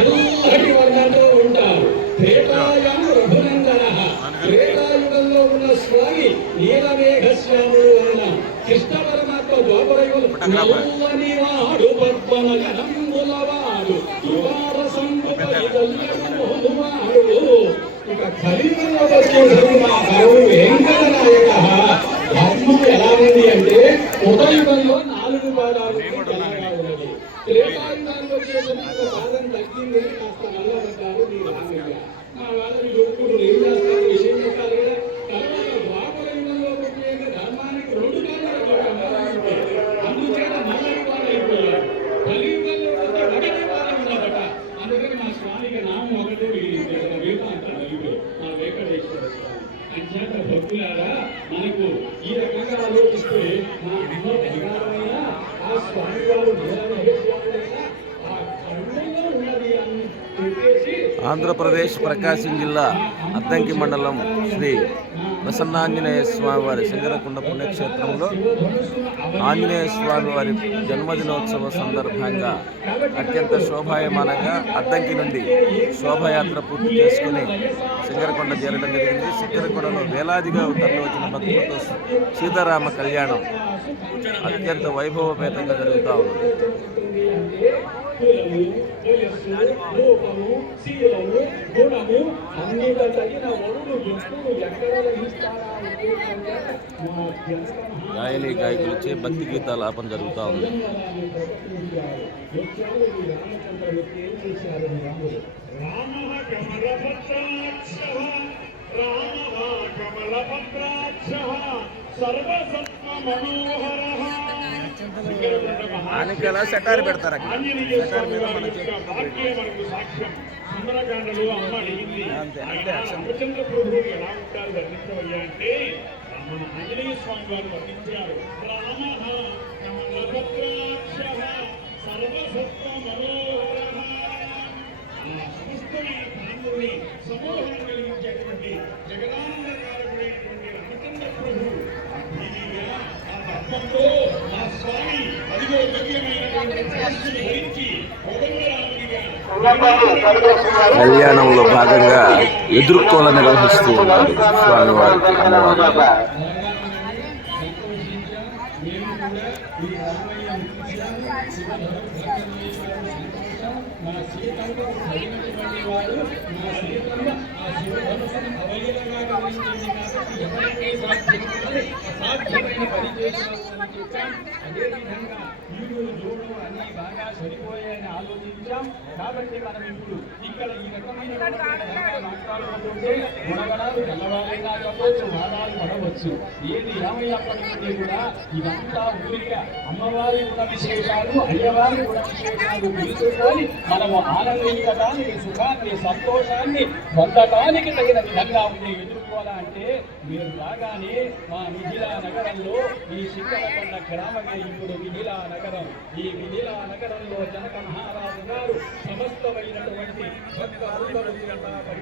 ఎల్లటి వర్ణంలో ఉంటారు. త్రేతాయం రఘునందన, త్రేతాయుగంలో ఉన్న స్వామి నీలమేఘశ్యాముడు అన్న కృష్ణ పరమాత్మ ద్వాపరయుగంలో నల్లని వాడు పద్మనయనంబులవాడు యువార సంపదలిదల్యమోహువాడు. ఇక కలియుగంలో వచ్చేసరికి మా కరువు వెంకట నాయక. ధర్మం ఎలా ఉంది అంటే ఉదయుగంలో 4 పాదాలు ఉన్నది. త్రేతాయుగానికి వచ్చేసరికి ఒక పాదం తగ్గింది, కాస్త నల్లబడ్డారు మీ రామయ్య. మా వాళ్ళని ఇప్పుడు ఏం చేస్తారు విషయం చెప్పాలి కదా. తర్వాత ద్వాపరయుగంలో వచ్చే ధర్మానికి 2 పాదాలు, అందుచేత నల్లని వాడు అయిపోయారు. కలియుగంలో వచ్చే ఒకటే పాదం ఉన్నదట. అందుకని మా స్వామికి నామం ఒకటే మిగిలింది, మా వెంకటేశ్వర స్వామి. అంచేత భక్తులారా, మనకు ఈ రకంగా ఆలోచిస్తే మా అమ్మ బంగారమైన ఆ స్వామి వారు ఆంధ్రప్రదేశ్ ప్రకాశం జిల్లా అద్దంకి మండలం శ్రీ ప్రసన్నాంజనేయ స్వామి వారి సింగరకొండ పుణ్యక్షేత్రంలో ఆంజనేయ స్వామి వారి జన్మదినోత్సవ సందర్భంగా అత్యంత శోభాయమానంగా అద్దంకి నుండి శోభాయాత్ర పూర్తి చేసుకుని సింగరకొండ చేరడం జరిగింది. సింగరకొండలో వేలాదిగా తరలివచ్చిన భక్తులతో సీతారామ కళ్యాణం అత్యంత వైభవపేతంగా జరుగుతూ ఉంది. గాయని గాయకులచే భక్తి గీతాల ఆపన జరుగుతూ ఉంది. ఆనికల సెటార్ పెడతారు. రామచంద్ర ప్రభు ఎలా ఉంటారు వర్ణించవయ్యా అంటే ఆంజనేయ స్వామి వారు వర్ణించారు. రామ కమలపత్రాక్షః సర్వసత్వ మనోహరః. సమస్తమైన ప్రాణుల్ని సమూహం కలిగించేటువంటి జగదానందకారకుడైనటువంటి రామచంద్ర ప్రభు ఆ తత్వంతో ఆ స్వామి అదిగో దివ్యమైనటువంటి ధరించి కళ్యాణంలో భాగంగా ఎదుర్కోల నిర్వహిస్తూ ఉన్నారు స్వామివారు అమ్మవారు. బాగా సరిపోయాయని ఆలోచించాం. కాబట్టి మనం ఇప్పుడు ఇక్కడ ఈ రకమైన మాట్లాడుకుంటే గుణగణాలు తెల్లవారైనా కావచ్చు, వాదాలు పడవచ్చు. ఏది ఏమైనప్పటికీ కూడా ఇదంతా ఊరిక అమ్మవారి గుణ విశేషాలు, అయ్యవారి గుణ విశేషాలు తెలుసుకొని మనము ఆనందించడానికి, సుఖాన్ని, సంతోషాన్ని పొందటానికి తగిన విధంగా ఉండే ఎదుర్కోవాలంటే మీరు రాగానే మా మిథిలా నగరంలో ఈ సింగరకొండ గ్రామమే ఇప్పుడు మిథిలా నగరం. ఈ మిథిలా నగరంలో జనక మహారాజు గారు సమస్తమైనటువంటి భక్త